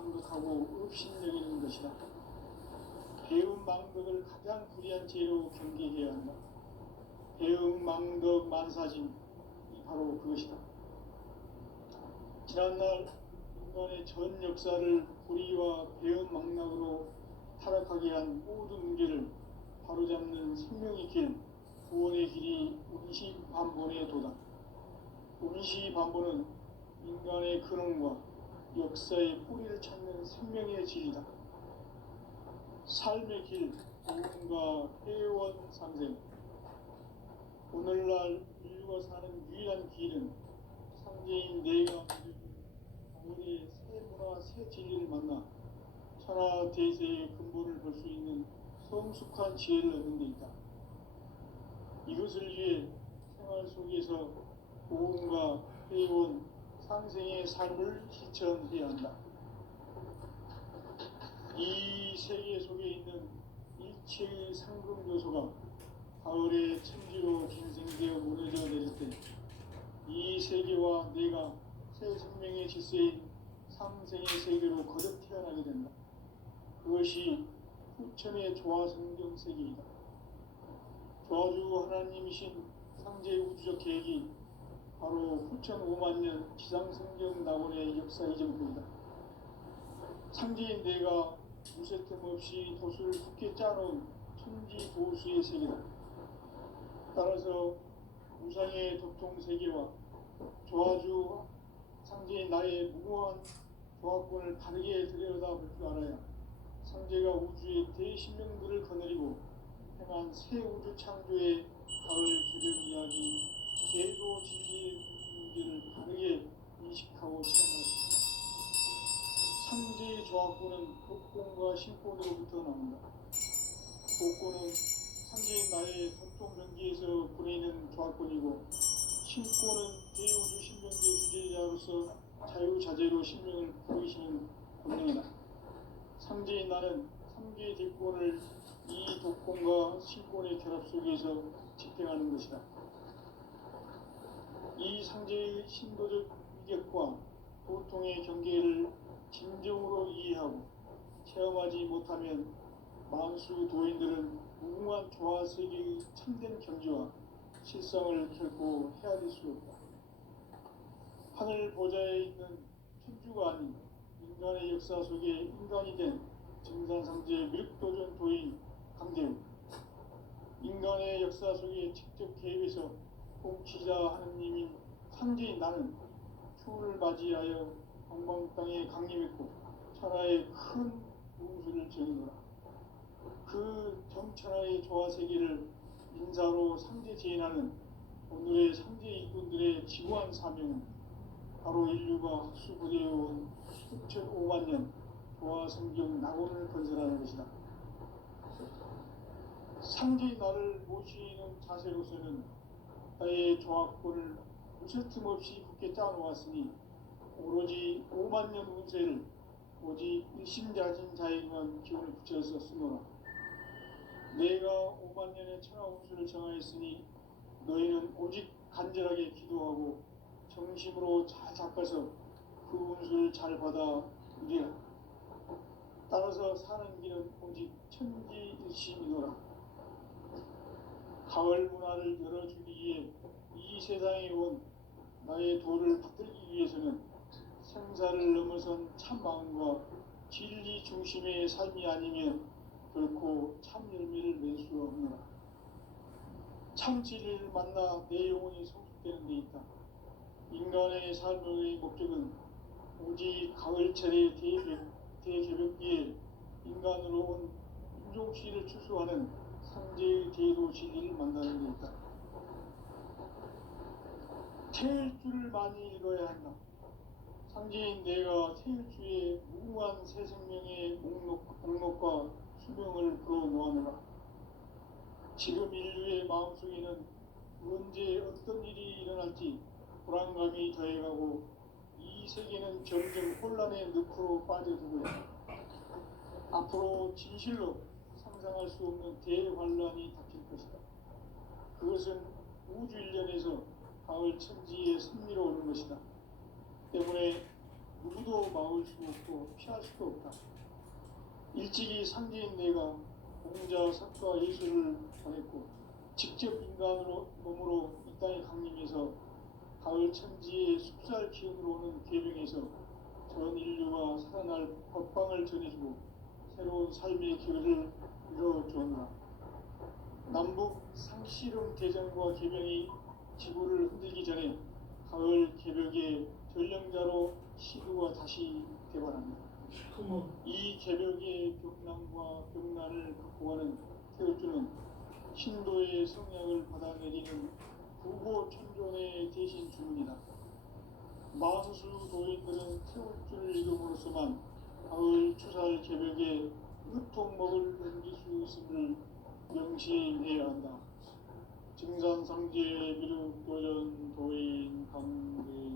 망극하고 업신여기는 것이다. 배움 망덕을 가장 불의한 죄로 경계해야 한다. 배움 망덕 만사진이 바로 그것이다. 지난날 인간의 전 역사를 불의와 배움 망락으로 타락하게 한 모든 문제를 바로잡는 생명의 길, 구원의 길이 운시반본의 도다. 운시반본은 인간의 근원과 역사의 뿌리를 찾는 생명의 진리다. 삶의 길, 구원과 회원 상생. 오늘날 인류가 사는 유일한 길은 상제인 내가 가을의 새 문화, 새 진리를 만나 천하 대세의 근본을 볼 수 있는 성숙한 지혜를 얻는 데 있다. 이것을 위해 생활 속에서 보험과 회원, 상생의 삶을 실천해야 한다. 이 세계 속에 있는 일체의 상금 요소가 가을의 천지로 갱생되어 무너져 내릴 때 이 세계와 내가 새 생명의 질서인 상생의 세계로 거듭 태어나게 된다. 그것이 후천의 조화성경 세계이다. 조화주 하나님이신 상제 우주적 계획이 바로 후천 5만년 지상성경 낙원의 역사 이전부이다. 상제인 내가 무쇠틈 없이 도수를 굳게 짜놓은 천지 도수의 세계다. 따라서 우상의 도통세계와 조화주 상제인 나의 무모한 조합권을 바르게 들여다볼 줄 알아야 상제가 우주의 대신명들을 거느리고 행한 새 우주 창조의 가을 개벽 이야기, 제도 진리의 문제를 바르게 인식하고 체험할 수 있다. 상제의 조합권은 복권과 신권으로부터 나온다. 복권은 상제인 나의 전통병기에서 보내는 조합권이고, 신권은 대우주 신명기의 주제자로서 자유자재로 신명을 보이시는 권능이다. 상제인 나는 3개의 대권을 이 독권과 신권의 결합 속에서 집행하는 것이다. 이 상제의 신도적 위격과 도통의 경계를 진정으로 이해하고 체험하지 못하면 만수 도인들은 무궁한 조화세계의 참된 경지와 실상을 결코 헤아릴 수 없다. 하늘 보좌에 있는 천주가 아닌 인간의 역사 속에 인간이 된 증산상제 밀도전 도인 강대우, 인간의 역사 속에 직접 개입해서 통치자 하느님인 상제인 나는 추운을 맞이하여 방방 땅에 강림했고 천하의 큰 무수를 정의노라. 그 정천하의 조화세계를 인사로 상제 제인하는 오늘의 상제 일꾼들의 지구한 사명은 바로 인류가 학수부대해온 수천 5만 년 조화성경 낙원을 건설하는 것이다. 상제의 나를 모시는 자세로서는 나의 조합권을 무쇠틈 없이 굳게 짜놓았으니 오로지 5만 년 운세를 오직 일심자진 자에게만 기운을 붙여서 쓰노라. 내가 5만 년의 천하 운수를 정하였으니 너희는 오직 간절하게 기도하고 정심으로 잘 닦아서 그 운수를 잘 받아 누리라. 따라서 사는 길은 오직 천지일심이노라. 가을 문화를 열어주기 위해 이 세상에 온 나의 도를 받들기 위해서는 생사를 넘어선 참 마음과 진리 중심의 삶이 아니면 결코 참 열매를 낼 수 없노라. 참 진리를 만나 내 영혼이 성숙되는 데 있다. 인간의 삶의 목적은 오직 가을철의 대개벽기에 인간으로 온 인종시를 추수하는 상제의 대도 진리를 만나는 데 있다. 태일주를 많이 읽어야 한다. 상제인 내가 태일주의 무궁한 새 생명의 목록과 수명을 불어놓아내라. 지금 인류의 마음속에는 언제 어떤 일이 일어날지 불안감이 더해가고 이 세계는 점점 혼란의 늪으로 빠져들고 있다. 앞으로 진실로 상상할 수 없는 대환란이 닥칠 것이다. 그것은 우주 일련에서 가을 천지의 승리로 오는 것이다. 때문에 누구도 막을 수 없고 피할 수도 없다. 일찍이 상제인 내가 공자, 석가, 예술을 전했고 직접 인간으로 몸으로 이 땅에 강림해서 가을 천지의 숲살 기운으로 오는 계명에서 전 인류가 살아날 법방을 전해주고 새로운 삶의 기회를 이뤄주었노라. 남북 상씨름 대전과 계명이 지구를 흔들기 전에 가을 개벽의 전령자로 시드가 다시 개발합니다. 이 개벽의 벽난과 벽난을 극복하는 태우주는 신도의 성약을 받아내리는 부고 천존의 대신 주문이다. 마수수 도인들은 태우주를 이름으로서만 가을 추살 개벽의 으통목을 넘길 수 있음을 명심해야 한다. 증산상제 미륵도전 도인 강대후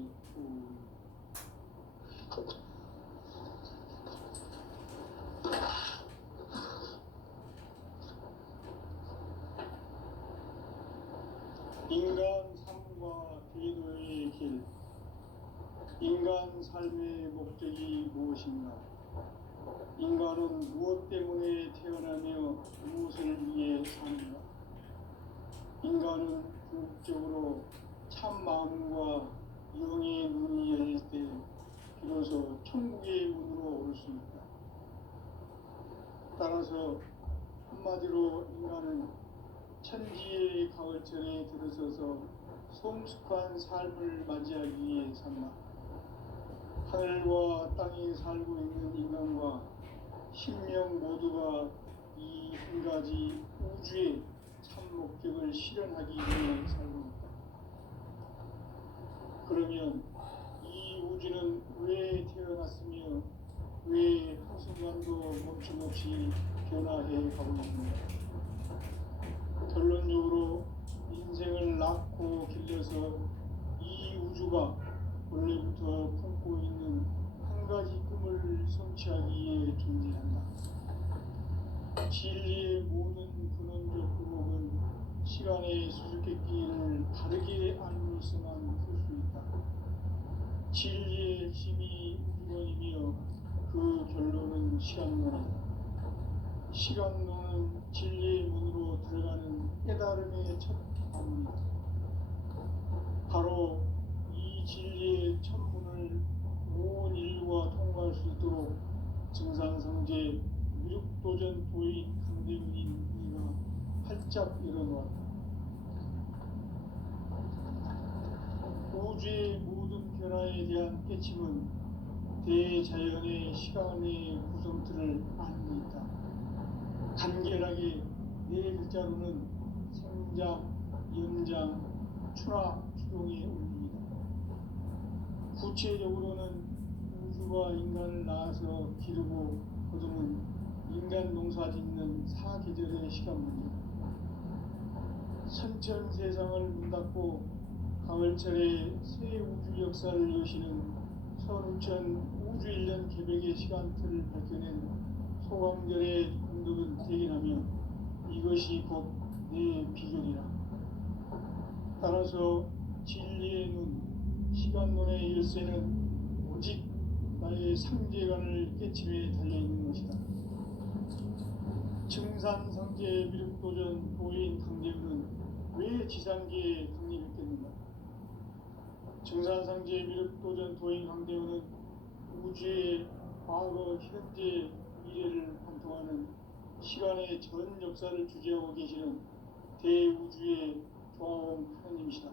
인간 삶과 계도의 길. 인간 삶의 목적이 무엇인가? 인간은 무엇 때문에 태어나며 무엇을 위해 사는가? 인간은 궁극적으로 참 마음과 영의 눈이 열릴 때 비로소 천국의 문으로 올 수 있다. 따라서 한마디로 인간은 천지의 가을철에 들어서서 성숙한 삶을 맞이하기 위해 산다. 하늘과 땅에 살고 있는 인간과 신명 모두가 이 한 가지 우주의 참 목적을 실현하기 위해 살고 있다. 그러면 이 우주는 왜 태어났으며 왜 한순간도 멈춤없이 변화해 가고 있는가? 결론적으로 인생을 낳고 길러서 이 우주가 원래부터 품고 있는 한 가지 꿈을 성취하기 위해 존재한다. 진리의 모든 근원적 구목은 시간의 수수께끼를 다르게 알므로서만 풀 수 있다. 진리의 핵심이 우주론이며 그 결론은 시간론이다. 시간론은 진리의 문으로 들어가는 깨달음의 첫 방문이다. 바로 이 진리의 첫 문을 온 인류가 통과할 수 있도록 증산성제 미륵도전 도인 강대문인 우리가 활짝 열어놓았다. 우주의 모든 변화에 대한 깨침은 대자연의 시간의 구성틀을 아는 데 있다. 간결하게 네 글자로는 생장, 연장, 추락, 추동의 원리이다. 구체적으로는 우주가 인간을 낳아서 기르고 거두는 인간 농사 짓는 사계절의 시간문이다. 선천 세상을 문 닫고 가을철에 새 우주 역사를 여시는 선우천 우주 1년 개벽의 시간틀을 밝혀낸 소광절의 공덕은 대견하며 이것이 곧 내 비결이라. 따라서 진리의 눈, 시간론의 열쇠는 오직 나의 상제관을 깨침에 달려있는 것이다. 증산상제 미륵도전 도인 강대우는 왜 지상계에 강림했겠는가? 증산상제 미륵도전 도인 강대우는 우주의 과거, 현재, 미래를 관통하는 시간의 전 역사를 주재하고 계시는 대우주의 조화원 하느님이시다.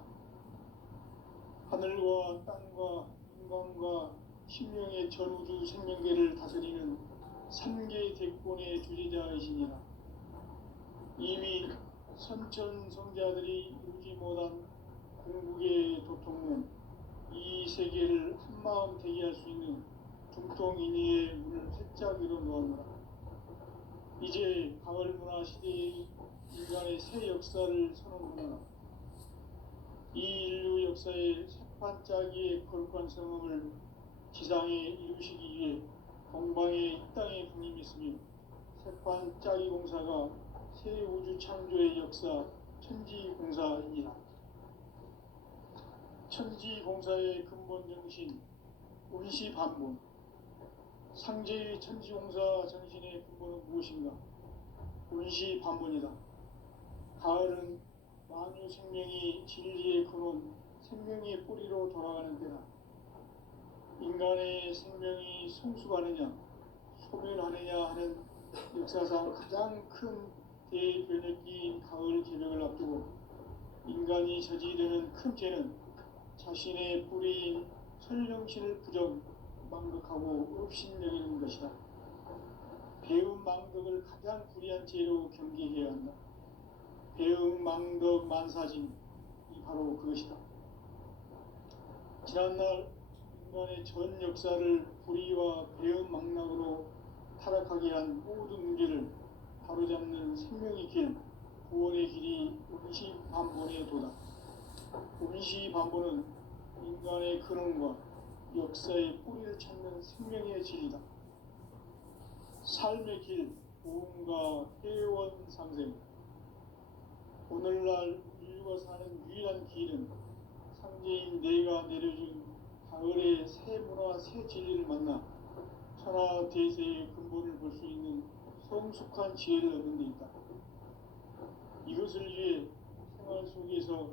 하늘과 땅과 인간과 신명의 전우주 생명계를 다스리는 3개 대권의 주재자이시니라. 이미 선천 성자들이 이루지 못한 궁극의 도통은 이 세계를 한마음 되게 할 수 있는 중통인의의 문을 활짝 열어놓았노라. 이제 가을 문화 시대의 인간의 새 역사를 선언하노라. 이 인류 역사의 새판짜기의 거룩한 성음을 지상에 이루시기 위해 동방에 이 땅에 군림했으며 새판짜기 공사가 새 우주 창조의 역사 천지공사이니라. 천지공사의 근본 정신, 운시 반본. 상제의 천지공사 정신의 근본은 무엇인가? 운시 반본이다. 가을은 만유 생명이 진리의 근원, 생명의 뿌리로 돌아가는 때다. 인간의 생명이 성숙하느냐, 소멸하느냐 하는 역사상 가장 큰 대변혁기인 가을 개벽을 앞두고 인간이 저지르는 큰 죄는 자신의 뿌리인 설령신을 부정, 망극하고 업신여기는 것이다. 배움 망덕을 가장 불의한 죄로 경계해야 한다. 배움 망덕 만사진이 바로 그것이다. 지난날 인간의 전 역사를 불의와 배움 망락으로 타락하게 한 모든 문제를 바로잡는 생명의 길, 구원의 길이 운시 반본의 도다. 운시 반본은 인간의 근원과 역사의 뿌리를 찾는 생명의 진리다. 삶의 길, 보험과 회원 상생. 오늘날 인류가 사는 유일한 길은 상제인 내가 내려준 가을의 새 문화, 새 진리를 만나 천하 대세의 근본을 볼 수 있는 성숙한 지혜를 얻는 데 있다. 이것을 위해 생활 속에서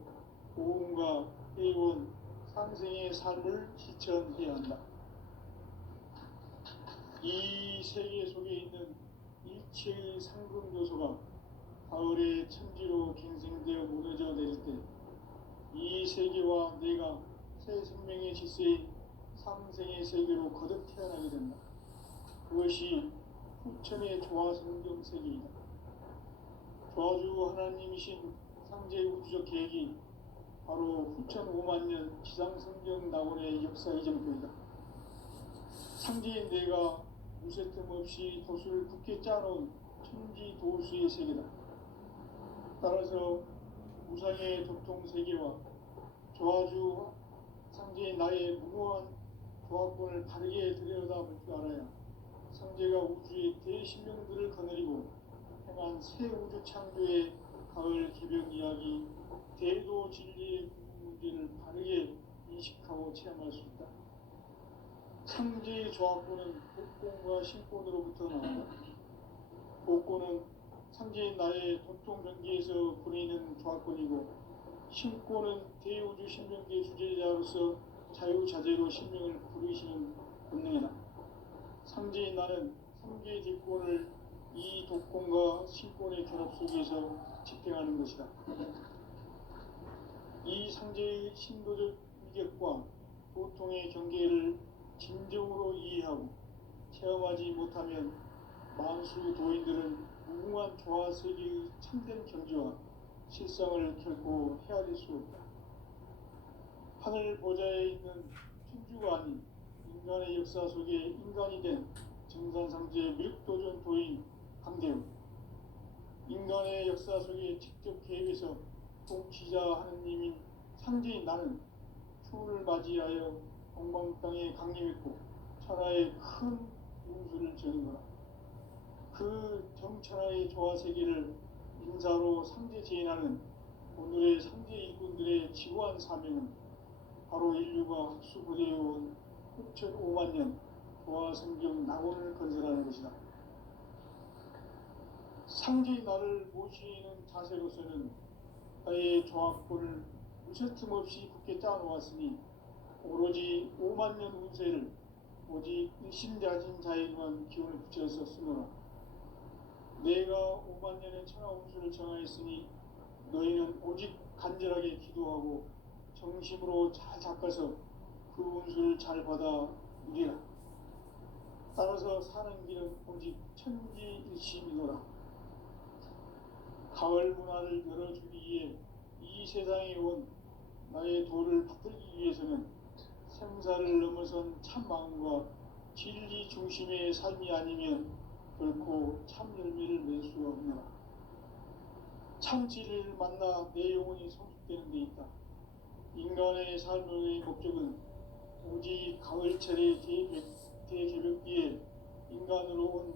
보험과 회원, 상생의 삶을 실천해야 한다. 이 세계 속에 있는 일체의 상금 요소가 가을의 천지로 갱생되어 무너져 내릴 때 이 세계와 내가 새 생명의 질서인 상생의 세계로 거듭 태어나게 된다. 그것이 후천의 조화성경 세계이다. 조화주 하나님이신 상제 우주적 계획이 바로 후천 5만년 지상성경 낙원의 역사 이정표이다. 상제인 내가 무쇠 틈 없이 도수를 굳게 짜놓은 천지 도수의 세계다. 따라서 무상의 도통세계와 조화주 상제인 나의 무모한 조합권을 바르게 들여다볼 줄 알아야 상제가 우주의 대신명들을 거느리고 행한 새 우주 창조의 가을 개벽 이야기, 대도 진리의 문제를 바르게 인식하고 체험할 수 있다. 상제의 조합권은 복권과 신권으로부터 나온다. 복권은 상제인 나의 도통 경계에서 보내는 조합권이고, 신권은 대우주 신명계 주제자로서 자유자재로 신명을 부르시는 본능이다. 상제인 나는 상계 뒷권을 이 독권과 신권의 결합 속에서 집행하는 것이다. 이 상제의 신도적 위격과 도통의 경계를 진정으로 이해하고 체험하지 못하면 만수 도인들은 무궁한 조화 세계의 참된 경지와 실상을 결코 헤아릴 수 없다. 하늘 보좌에 있는 천주가 아닌 인간의 역사 속에 인간이 된 정산상제 밀도전 도인 강대우, 인간의 역사 속에 직접 개입해서 통치자 하느님인 상제인 나는 추운을 맞이하여 동방 땅에 강림했고 천하의 큰 운수를 저는 거라. 그 정천하의 조화 세계를 인사로 상제 제인하는 오늘의 상제 일꾼들의 지구한 사명은 바로 인류가 학수고대해온 6,500만 조화 성경 낙원을 건설하는 것이다. 상제의 나를 모시는 자세로서는 나의 조합권을 무쇠틈 없이 굳게 짜놓았으니 오로지 5만년 운세를 오직 일심자진 자에만 기운을 붙여서 쓰노라. 내가 5만년의 천하 운수를 정하였으니 너희는 오직 간절하게 기도하고 정심으로 잘 닦아서 그 운수를 잘 받아 누리라. 따라서 사는 길은 오직 천지일심이노라. 가을 문화를 열어주기 위해 이 세상에 온 나의 도를 붙들기 위해서는 생사를 넘어선 참 마음과 진리 중심의 삶이 아니면 결코 참 열매를 낼 수가 없노라. 참 진리를 만나 내 영혼이 성숙되는 데 있다. 인간의 삶의 목적은 오직 가을철의 대개벽기에 인간으로 온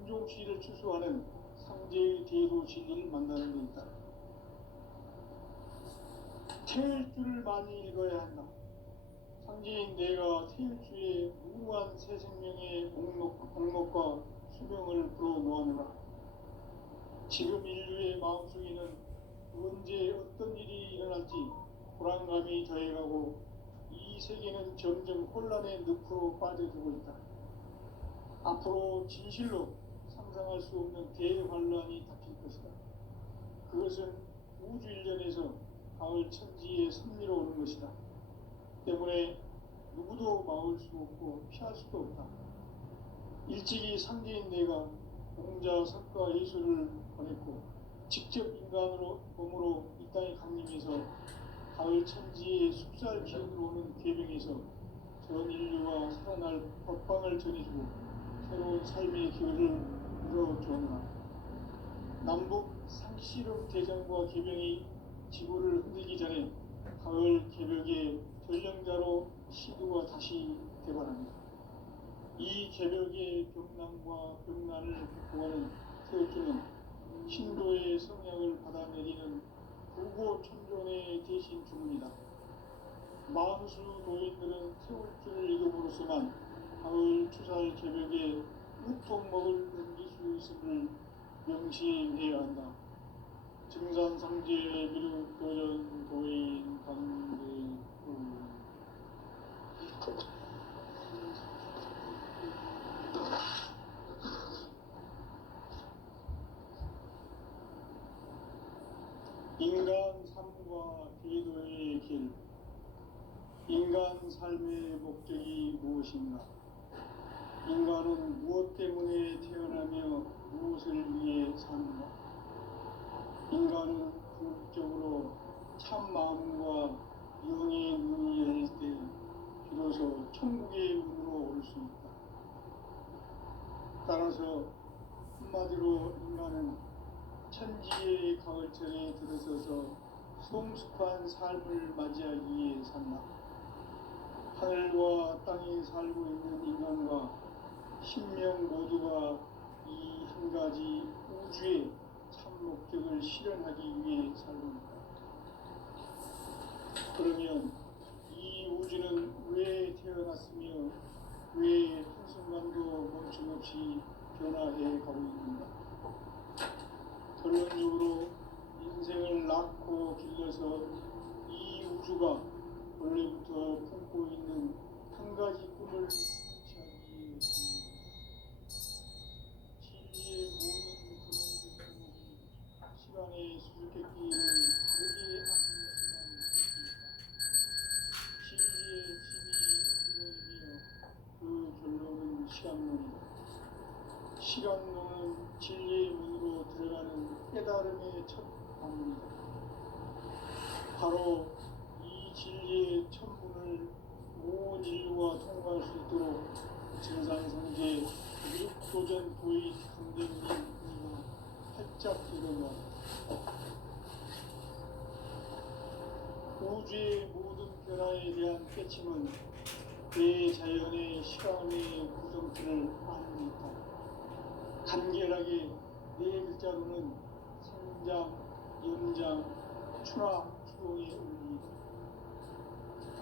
인종시를 추수하는 상제의 대도 진리를 만나는 데 있다. 될 줄을 많이 읽어야 한다. 상제인 내가 태일주의 무한 새 생명의 목록과 수명을 불어놓아노라. 지금 인류의 마음속에는 언제 어떤 일이 일어날지 불안감이 더해가고 이 세계는 점점 혼란의 늪으로 빠져들고 있다. 앞으로 진실로 상상할 수 없는 대환란이 닥칠 것이다. 그것은 우주 일련에서 가을 천지의 섭리로 오는 것이다. 때문에 누구도 막을 수 없고 피할 수도 없다. 일찍이 상제인 내가 공자, 석가, 예수를 보냈고 직접 인간으로 몸으로 이 땅에 강림해서 가을 천지의 숲살 기운으로 오는 계명에서 전 인류와 살아날 법방을 전해주고 새로운 삶의 기회를 이뤄주었노라. 남북 상씨름 대전과 계명이 지구를 흔들기 전에 가을 개벽의 전령자로 시두가 다시 되관합니다. 이 개벽의 병난과 병난을 극복하는 태울주는 신도의 성향을 받아내리는 부고천존의 대신 주문이다. 만수 노인들은 태울주를 읽음으로써만 가을 추살 개벽에 우통먹을 넘길 수 있음을 명심해야 한다. 증산상제 미륵 도전 도인 강대 인간 삶과 기도의 길. 인간 삶의 목적이 무엇인가? 인간은 무엇 때문에 태어나며 무엇을 위해 사는가? 인간은 궁극적으로 참 마음과 영의 눈이 열릴 때 비로소 천국의 문으로 올 수 있다. 따라서 한마디로 인간은 천지의 가을철에 들어서서 성숙한 삶을 맞이하기 위해 산다. 하늘과 땅에 살고 있는 인간과 신명 모두가 이 한 가지 우주의 참 목적을 실현하기 위해 살고 있다. 그러면 이 우주는 왜 태어났으며 왜 한순간도 멈춤없이 변화해 가고 있는가? 결론적으로 인생을 낳고 길러서 이 우주가 원래부터 품고 있는 한 가지 꿈을 성취하기 위해 진리의 모든 근원적 제목이 시간의 수수께끼를 다르게 하는 것이란 뜻입니다. 진리의 집이 근원이며 그 결론은 시간론이다. 시간론은 진리의 문으로 들어가는 깨달음의 첫 방문이다. 바로 이 진리의 첫 문을 온 인류가 통과할 수 있도록 증산상제 미륵도전 도의 강대문이 활짝 열어놓았다. 우주의 모든 변화에 대한 깨침은 대자연의 시간의 구성틀을 아는 듯하다. 간결하게 네 글자로는 생장, 연장, 추락, 추동의 의미이다.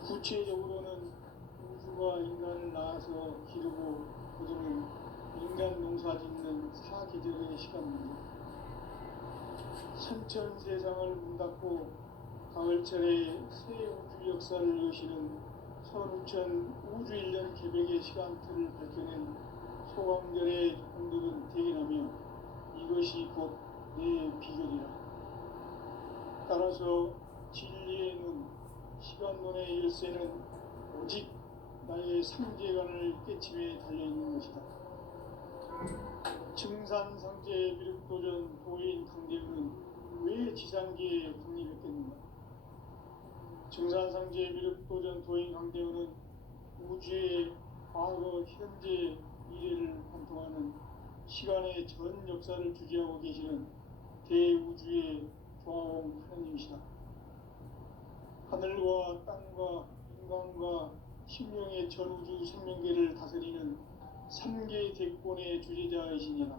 구체적으로는 우주가 인간을 낳아서 기르고 거두는 인간 농사 짓는 사계절의 시간입니다. 선천 세상을 문 닫고 가을철에 새 우주 역사를 여시는 선우천 우주 일년 개벽의 시간틀을 밝혀낸 소강절의 공덕은 대견하며 이것이 곧 내 비결이라. 따라서 진리의 눈, 시간론의 열쇠는 오직 나의 상제관을 깨침에 달려있는 것이다. 증산상제 미륵도전 도인 강대우는 왜 지상계에 국립했겠는가? 증산상제 미륵도전 도인 강대우는 우주의 과거, 현재, 미래를 관통하는 시간의 전 역사를 주재하고 계시는 대우주의 조화홍 하나님이시다. 하늘과 땅과 인간과 신명의 전우주 생명계를 다스리는 3개 대권의 주재자이시니라.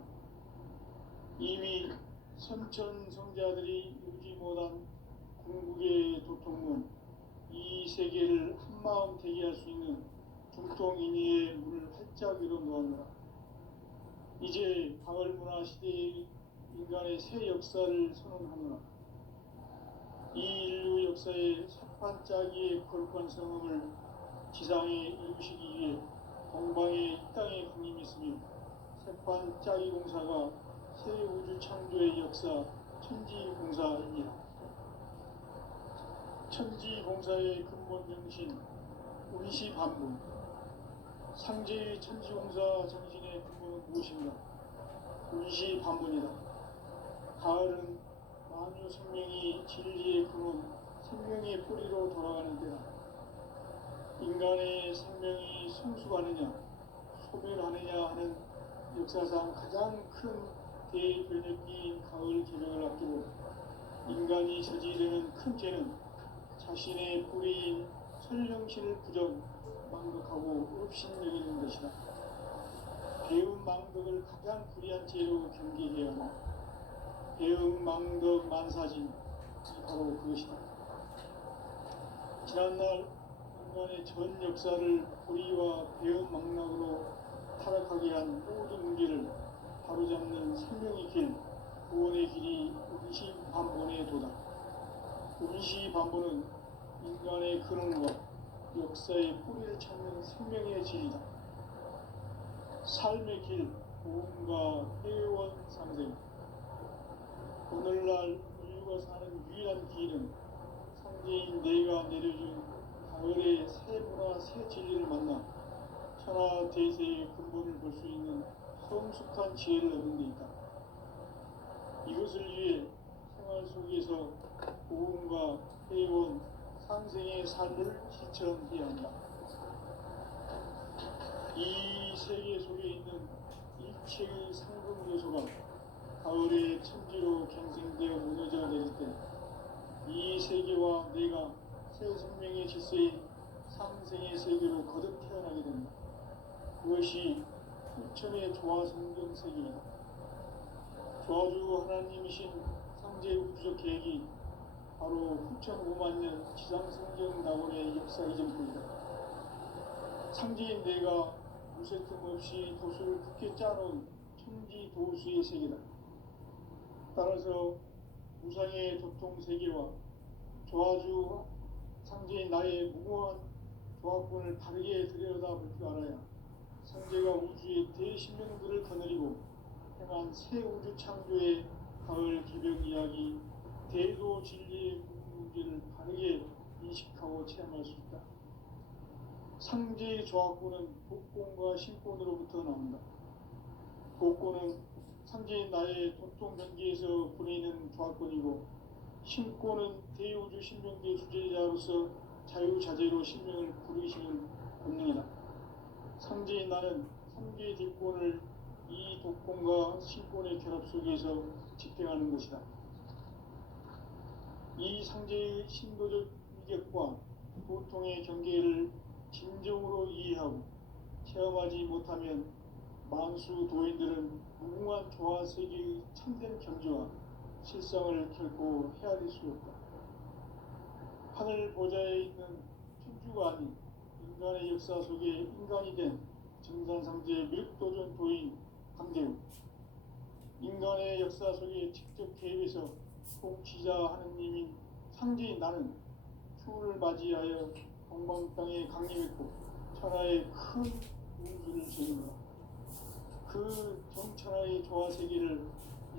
이미 선천 성자들이 유지 못한 궁극의 도통은 이 세계를 한마음 되게 할 수 있는 중통인의의 문을 활짝 열어 놓았노라. 이제 가을 문화 시대의 인간의 새 역사를 선언하노라. 이 인류 역사의 첫 반짝이의 거룩한 성음을 지상에 이루시기 위해 동방에 이 땅에 군림이 있으며 새반짝이 공사가 새 우주 창조의 역사 천지공사입니다. 천지공사의 근본 정신 운시반분. 상제의 천지공사 정신의 근본은 무엇인가? 운시반분이다. 가을은 만유 생명이 진리의 근원, 생명의 뿌리로 돌아가는 때다. 인간의 생명이 성숙하느냐, 소멸하느냐 하는 역사상 가장 큰 대변혁기인 가을 개명을 앞두고 인간이 저지르는 큰 죄는 자신의 뿌리인 설령신을 부정, 망덕하고 업신여기는 것이다. 배움 망덕을 가장 불의한 죄로 경계해야 하나 배움 망덕 만사진이 바로 그것이다. 지난날 인간의 전 역사를 불의와 배움 망락으로 타락하게 한 모든 문제를 바로잡는 생명의 길, 구원의 길이 운시반본의 도다. 운시반본은 인간의 근원과 역사의 뿌리를 찾는 생명의 진리다. 삶의 길, 보험과 회원 상생. 오늘날 인류가 사는 유일한 길은 상제인 내가 내려준 가을의 새 문화, 새 진리를 만나 천하 대세의 근본을 볼 수 있는 성숙한 지혜를 얻는 데 있다. 이것을 위해 생활 속에서 보험과 회원, 상생의 삶을 실천해야 한다. 이 세계 속에 있는 일체의 상금 요소가 가을의 천지로 갱생되어 무너져 내릴 때 이 세계와 내가 새 생명의 질서인 상생의 세계로 거듭 태어나게 된다. 그것이 후천의 조화 성경 세계이다. 조화주 하나님이신 상제 우주적 계획이 바로 후천 5만 년 지상성경 낙원의 역사 이전부이다. 상제인 내가 무쇠 틈 없이 도수를 굳게 짜놓은 천지 도수의 세계다. 따라서 무상의 도통 세계와 조화주 상제인 나의 무모한 조합권을 바르게 들여다볼 줄 알아야 상제가 우주의 대신명들을 거느리고 행한 새 우주 창조의 가을 개벽 이야기, 대도 진리의 문제를 바르게 인식하고 체험할 수 있다. 상제의 조합권은 복권과 신권으로부터 나온다. 복권은 상제인 나의 도통 경계에서 보내는 조합권이고, 신권은 대우주 신명계 주제자로서 자유자재로 신명을 부르시는 본능이다. 상제인 나는 3개의 뒷권을 이 독권과 신권의 결합 속에서 집행하는 것이다. 이 상제의 신도적 위격과 도통의 경계를 진정으로 이해하고 체험하지 못하면 만수 도인들은 무궁한 조화 세계의 참된 경지와 실상을 결코 헤아릴 수 없다. 하늘 보좌에 있는 천주가 아닌 인간의 역사 속에 인간이 된 정산상제의 밀도전 도인 강대우, 인간의 역사 속에 직접 개입해서 통치자 하느님인 상제인 나는 추운을 맞이하여 동방 땅에 강림했고 천하의 큰 운수를 지는다. 그 정천하의 조화 세계를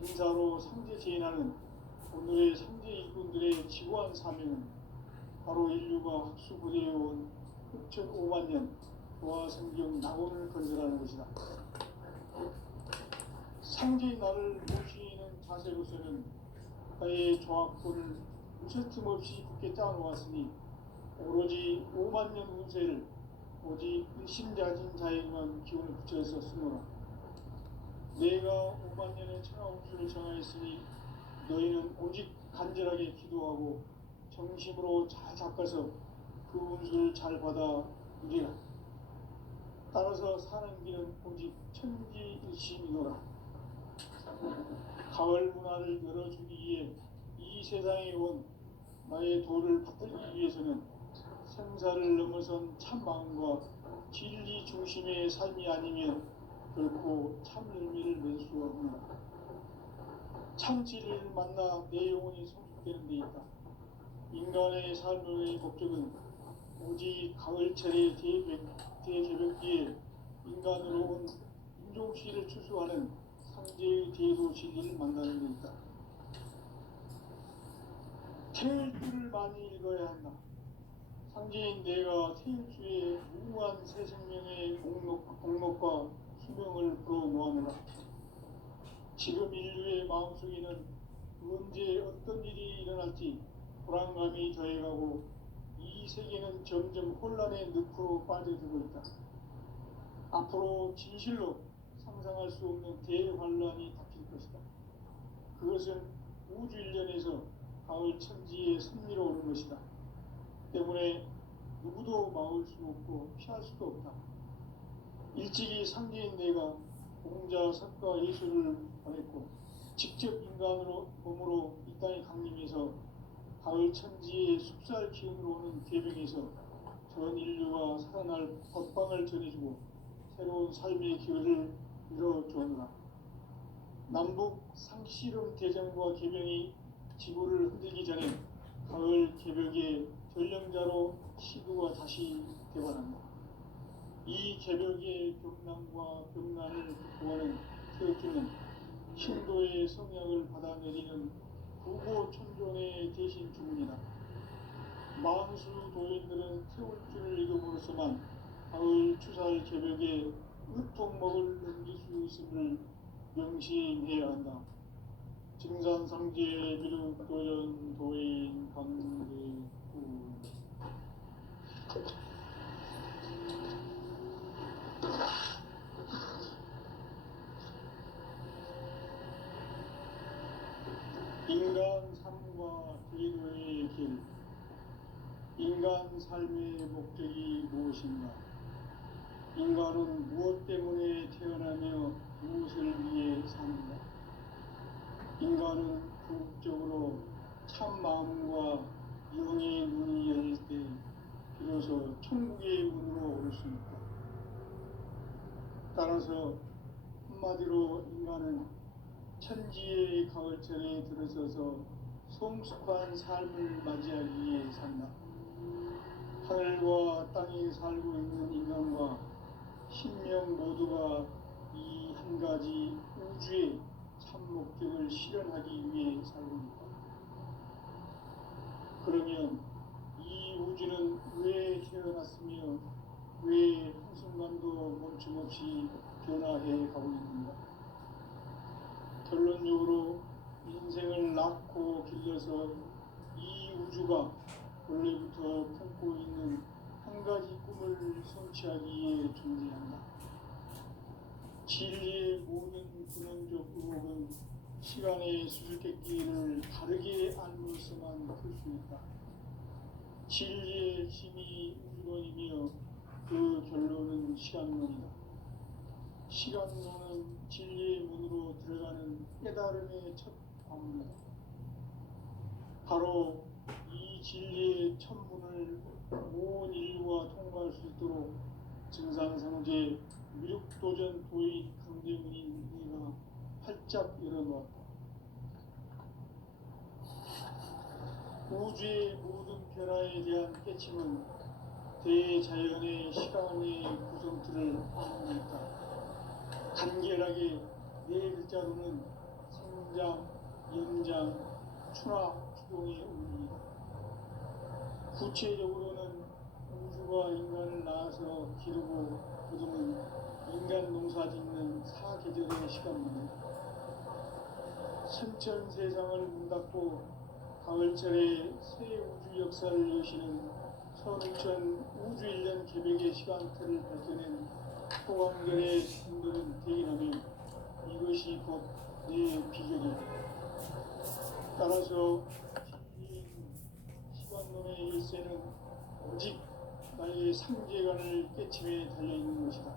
인사로 상제 제인하는 오늘의 상제 일꾼들의 지고한 사명은 바로 인류가 학수부대해온 흑천 5만 년 조화 성경 낙원을 건설하는 것이다. 상제인 나를 모시는 자세로서는 나의 조합권을 무쇠틈 없이 굳게 짜놓았으니 오로지 5만 년 운세를 오직 일심자진 자에게만 기운을 붙여서 쓰노라. 내가 5만 년의 천하 운수를 정하였으니 너희는 오직 간절하게 기도하고 정심으로 잘 닦아서 그 운수를 잘 받아 누리라. 따라서 사는 길은 오직 천지일심이노라. 가을 문화를 열어주기 위해 이 세상에 온 나의 도를 붙들기 위해서는 생사를 넘어선 참 마음과 진리 중심의 삶이 아니면 결코 참 열매를 낼 수 없는 참지를 만나 내 영혼이 성숙되는 데 있다. 인간의 삶의 목적은 오직 가을철의 대개벽기에 인간으로 온 인종씨를 추수하는 상제의 대도 진리를 만나는 데 있다. 태일주를 많이 읽어야 한다. 상제인 내가 태일주의 무한 새 생명의 공목과 수명을 불어놓아노라. 지금 인류의 마음속에는 언제 어떤 일이 일어날지 불안감이 더해가고 이 세계는 점점 혼란의 늪으로 빠져들고 있다. 앞으로 진실로 상상할 수 없는 대환란이 닥칠 것이다. 그것은 우주 일련에서 가을 천지의 섭리로 오는 것이다. 때문에 누구도 막을 수 없고 피할 수도 없다. 일찍이 상제인 내가 공자, 석가, 예수를 보냈고 직접 인간으로 몸으로 이 땅에 강림해서 가을 천지의 숲살 기운으로 오는 계명에서 전 인류가 살아날 법방을 전해주고 새로운 삶의 기회를 이뤄주었노라. 남북 상씨름 대전과 계명이 지구를 흔들기 전에 가을 개벽의 전령자로 시구가 다시 되관한다. 이 개벽의 병난과 병난을 극복하는 태극기는 신도의 성약을 받아내리는 부고천존의 대신 주문이다. 만수 도인들은 태울주를 읽음으로써만 가을 추살 개벽에 으통먹을 넘길 수 있음을 명심해야 한다. 증산상제 미륵도전 도인 강대구 인간 삶과 대도의 길. 인간 삶의 목적이 무엇인가? 인간은 무엇 때문에 태어나며 무엇을 위해 사는가? 인간은 궁극적으로 참 마음과 영의 문이 열릴 때 비로소 천국의 문으로 오를 수 있다. 따라서 한마디로 인간은 천지의 가을철에 들어서서 성숙한 삶을 맞이하기 위해 산다. 하늘과 땅에 살고 있는 인간과 신명 모두가 이 한 가지 우주의 참 목적을 실현하기 위해 살고 있다. 그러면 이 우주는 왜 태어났으며 왜 한순간도 멈춤없이 변화해 가고 있는가? 결론적으로 인생을 낳고 길러서 이 우주가 원래부터 품고 있는 한 가지 꿈을 성취하기 위해 존재한다. 진리의 모든 근원적 의혹은 시간의 수수께끼를 다르게 알므로서만 풀 수 있다. 진리의 힘이 우주론이며 그 결론은 시간론이다. 시간론은 진리의 문으로 들어가는 깨달음의 첫 방문이다. 바로 이 진리의 첫 문을 온 인류가 통과할 수 있도록 증산상제 미륵도전 도의 강대문인 네가 활짝 열어놓았다. 우주의 모든 변화에 대한 깨침은 대자연의 시간의 구성틀을 아우른다. 간결하게 네 글자로는 생장, 연장, 추락, 추동의 운명이다. 구체적으로는 우주가 인간을 낳아서 기르고 거두는 인간 농사 짓는 사계절의 시간입니다. 선천 세상을 문 닫고 가을철에 새 우주 역사를 여시는 선우천 우주 일년 개벽의 시간틀을 밝혀낸 호광절의 분들은 대기하며 이것이 곧 내 비결이다. 따라서 시간론의 일세는 오직 나의 상제관을 깨침에 달려있는 것이다.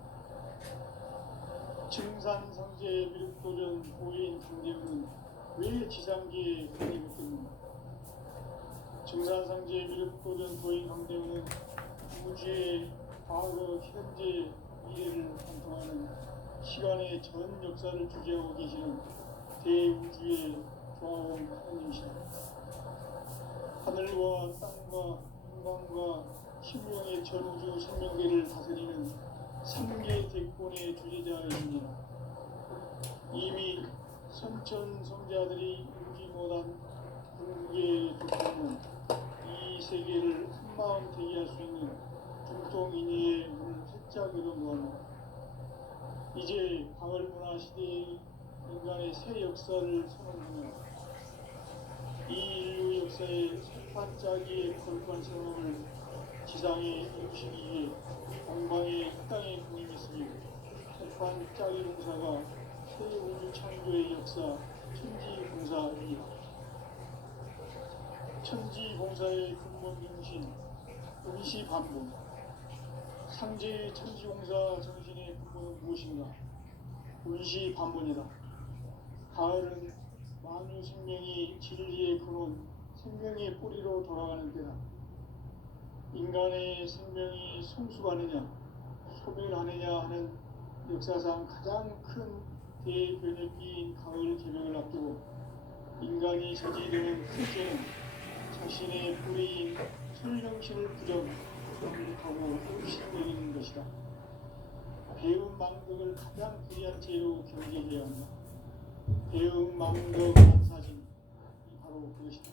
증산상제 미륵도전 도인 강대우는 왜 지상계에 걸리겠는가? 증산상제 미륵도전 도인 강대우는 우주의 과거, 현재, 미래를 관통하는 시간의 전 역사를 주재하고 계시는 대우주의 조화원 하나님이시다. 하늘과 땅과 인간과 신명의 전우주 생명계를 다스리는 삼계 대권의 주제자이십니다. 이미 선천성자들이 이루지 못한 궁극의 두통은 이 세계를 한마음 되게 할 수 있는 중통인의의 문을 활짝 열어놓았다. 이제 가을 문화 시대의 인간의 새 역사를 선언하며 이 인류 역사의 새 반짝이의 거룩한 생업을 지상에 이루시기 위해 공방의 땅에 공임했으니 새 반짝이 공사가 새 우주 창조의 역사 천지공사입니다. 천지공사의 근본 정신 응시반복. 상제의 천지공사 정신의 근본은 무엇인가? 응시반복이다. 가을은 만유 생명이 진리의 근원, 생명의 뿌리로 돌아가는 때다. 인간의 생명이 성숙하느냐, 소멸하느냐 하는 역사상 가장 큰 대변혁기인 가을 개벽을 앞두고 인간이 저지르는 큰 죄는 자신의 뿌리인 설령신을 부정하고 өв신여기는 것이다. 배움 망덕을 가장 귀한 죄로 경계해야 한다. 배움 망덕 반사진이 바로 그것이다.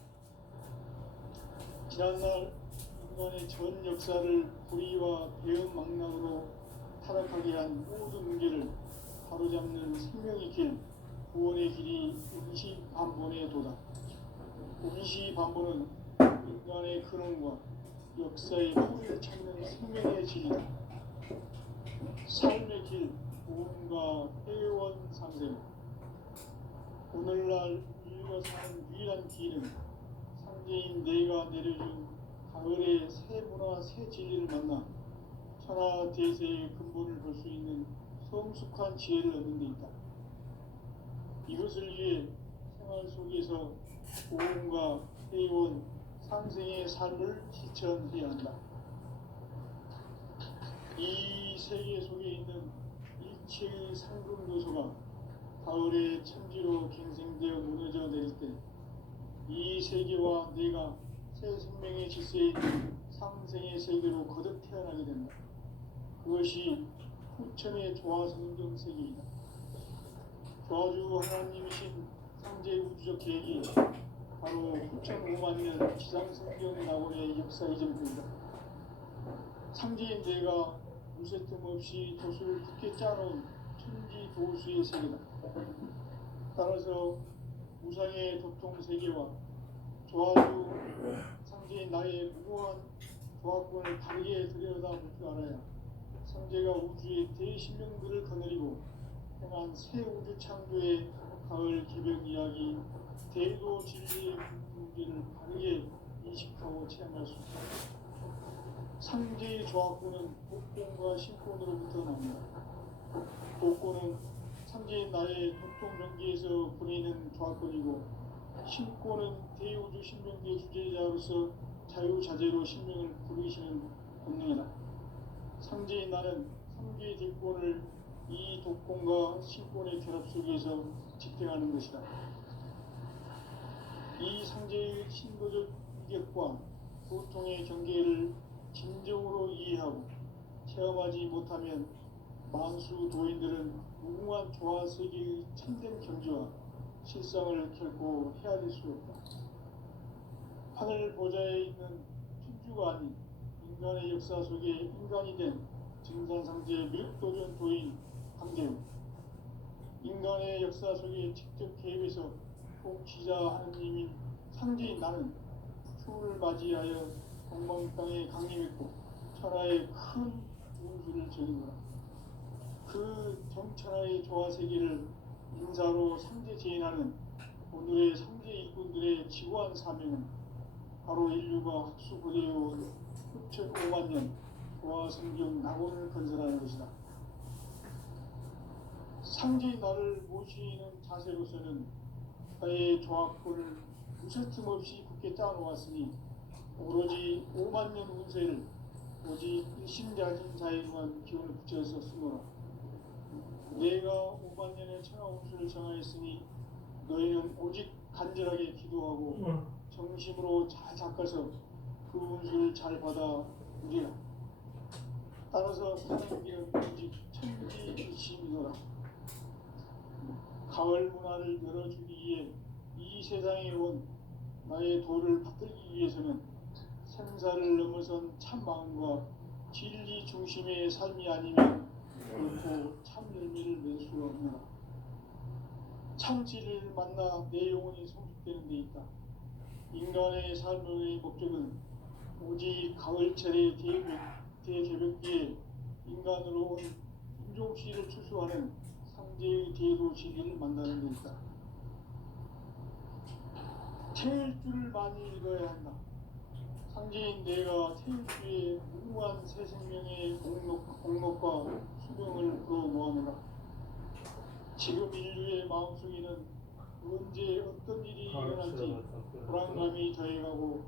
지난날 인간의 전 역사를 불의와 배움 망락으로 타락하게 한 모든 문제를 바로잡는 생명의 길, 구원의 길이 응시반본의 도다. 응시반본은 인간의 근원과 역사의 뿌리를 찾는 생명의 길이다. 삶의 길, 구원과 회원 상생. 오늘날 인류가 사는 유일한 길은 상제인 내가 내려준 가을의 새 문화, 새 진리를 만나 천하 대세의 근본을 볼 수 있는 성숙한 지혜를 얻는 데 있다. 이것을 위해 생활 속에서 고음과 회원, 상생의 삶을 실천해야 한다. 이 세계 속에 있는 일체의 상금 요소가 가을의 천지로 갱생되어 무너져 내릴 때 이 세계와 내가 새 생명의 질서에 있는 상생의 세계로 거듭 태어나게 된다. 그것이 후천의 조화성경 세계이다. 조화주 하나님이신 상제 우주적 계획이 바로 후천 5만년 지상성경 낙원의 역사 이전입니다. 상제인 내가 무쇠 틈 없이 도수를 굳게 짜놓은 천지 도수의 세계다. 따라서 우상의 도통 세계와 조화주 상제인 나의 무고한 조화권을 다르게 들여다볼 줄 알아야 상제가 우주의 대신명들을 거느리고 행한 새 우주 창조의 가을 개벽 이야기, 대도 진리의 문제를 바르게 인식하고 체험할 수 있다. 상제의 조화권은 복권과 신권으로부터 나옵니다. 복권은 상제인 나의 도통 경계에서 보내는 조화권이고, 신권은 대우주 신명계 주제자로서 자유자재로 신명을 부르시는 본능이다. 상제인 나는 상계의 대권을 이 독권과 신권의 결합 속에서 집행하는 것이다. 이 상제의 신도적 위격과 도통의 경계를 진정으로 이해하고 체험하지 못하면 만수 도인들은 무궁한 조화 세계의 참된 경지와 실상을 결코 헤아릴 수 없다. 하늘 보좌에 있는 천주가 아닌 인간의 역사 속에 인간이 된 증산상제 미륵도전 도인 강재우, 인간의 역사 속에 직접 개입해서 통치자 하느님인 상제인 나는 추를 맞이하여 동방 땅에 강림했고 천하의 큰 운수를 즐긴다. 그 정천하의 조화 세계를 인사로 상제 제인하는 오늘의 상제 일꾼들의 지구한 사명은 바로 인류가 학수고대해온 후천 5만년 조화 성경 낙원을 건설하는 것이다. 상제의 나를 모시는 자세로서는 나의 조합권을 무쇠틈 없이 굳게 짜놓았으니 오로지 5만년 운세를 오직 일심가진 자에게만 기운을 붙여서 쓰노라. 내가 5만 년의 천하운수를 정하였으니 너희는 오직 간절하게 기도하고 정심으로 잘 닦아서 그 운수를 잘 받아 누리라. 따라서 사는 길은 오직 천지일심이노라. 가을 문화를 열어주기 위해 이 세상에 온 나의 도를 받들기 위해서는 생사를 넘어선 참 마음과 진리 중심의 삶이 아니면 결코 참 열매를 낼 수 없노라. 참지를 만나 내 영혼이 성숙되는 데 있다. 인간의 삶의 목적은 오직 가을철의 대개벽기에 인간으로 온 인종씨를 추수하는 상제의 대도시를 만나는 데 있다. 태일주를 많이 읽어야 한다. 상제인 내가 태일주의 무궁한 새 생명의 공력과 수명을 불어모아내라. 지금 인류의 마음속에는 언제 어떤 일이 일어날지 불안감이 더해가고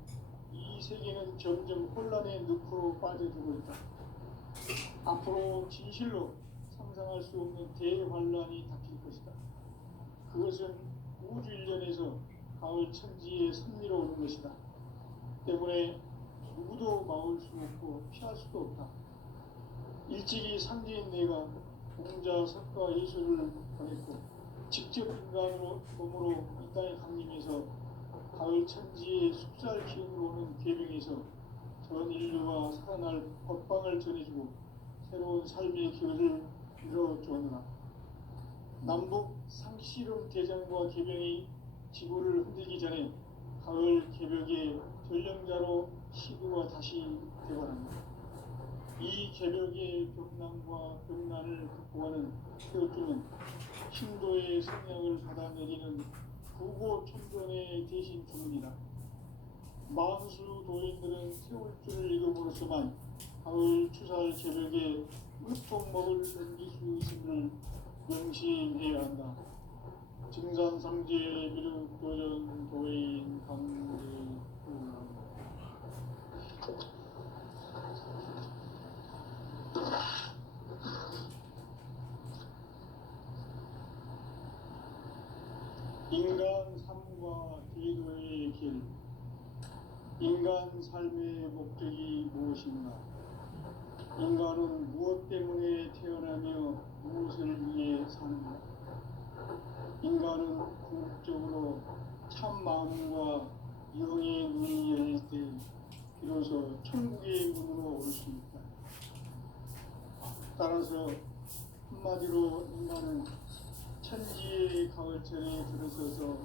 이 세계는 점점 혼란의 늪으로 빠져들고 있다. 앞으로 진실로 상상할 수 없는 대환란이 닥칠 것이다. 그것은 우주 일련에서 가을 천지의 섭리로 오는 것이다. 때문에 누구도 막을 수 없고 피할 수도 없다. 일찍이 상제인 내가 공자, 석가, 예술을 보냈고 직접 인간으로 몸으로 이 땅에 강림해서 가을 천지의 숲살 기운으로 오는 계명에서 전 인류가 살아날 법방을 전해주고 새로운 삶의 길을 열어주었노라. 남북 상시름 대전과 계명이 지구를 흔들기 전에 가을 개벽의 전령자로 시구가 다시 되어갑니다. 이 개벽의 벽난과 벽난을 극복하는 태어주는 신도의 성령을 받아내리는 구고천존의 대신 주문이다. 만수 도인들은 태울주를 읽음으로써만 가을 추살 개벽의 으통먹을 넘길 수 있음을 명심해야 한다. 증산상제 미륵 도전 도인 강제구 인간 삶과 기도의 길. 인간 삶의 목적이 무엇인가? 인간은 무엇 때문에 태어나며 무엇을 위해 사는가? 인간은 궁극적으로 참 마음과 영의 눈이 열릴 때 비로소 천국의 문으로 올 수 있다. 따라서 한마디로 인간은 천지의 가을철에 들어서서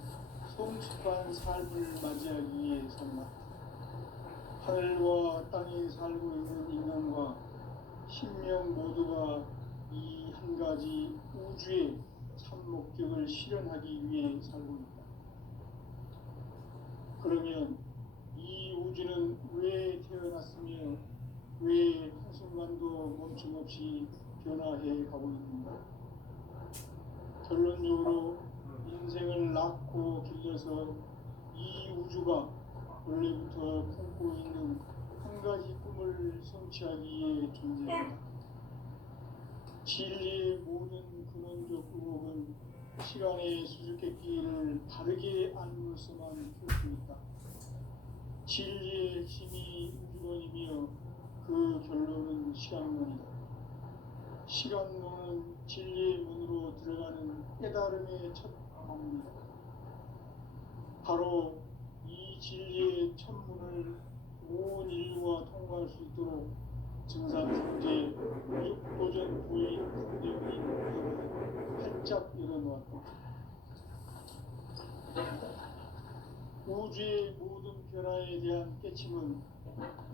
성숙한 삶을 맞이하기 위해 산다. 하늘과 땅에 살고 있는 인간과 신명 모두가 이 한 가지 우주의 참 목적을 실현하기 위해 살고 있다. 그러면 이 우주는 왜 태어났으며 왜 한순간도 멈춤없이 변화해 가고 있는가? 결론적으로 인생을 낳고 길러서 이 우주가 원래부터 품고 있는 한 가지 꿈을 성취하기 위해 존재한다. 진리의 모든 근원적 의혹은 시간의 수수께끼를 바르게 알므로서만 풀 수 있다. 진리의 핵심이 우주론이며 그 결론은 시간론이다. 시간론은 진리의 문으로 들어가는 깨달음의 첫 방문이다. 바로 이 진리의 첫 문을 온 인류가 통과할 수 있도록 증산상제 육도전 부인 상대의 문을 활짝 열어놓았다. 우주의 모든 변화에 대한 깨침은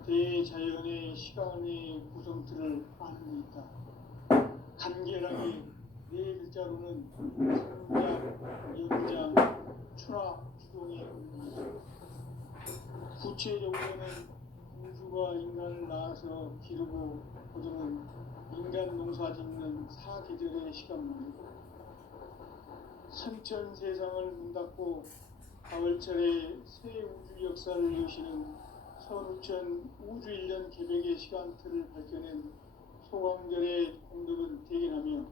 대자연의 시간의 구성틀을 아는 데 있다. 간결하게 네 글자로는 성장, 연장, 추락, 주동의 의미다. 구체적으로는 우주가 인간을 낳아서 기르고 거두는 인간 농사 짓는 사계절의 시간문이고, 선천 세상을 문 닫고 가을철에 새 우주 역사를 여시는 선우천 우주일년 개백의 시간틀을 밝혀낸 소광절의 공덕을 대견하며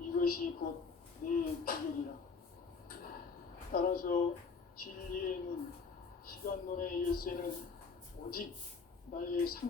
이것이 곧 내 비결이라. 따라서 진리의 눈, 시간론의 열쇠는 오직 나의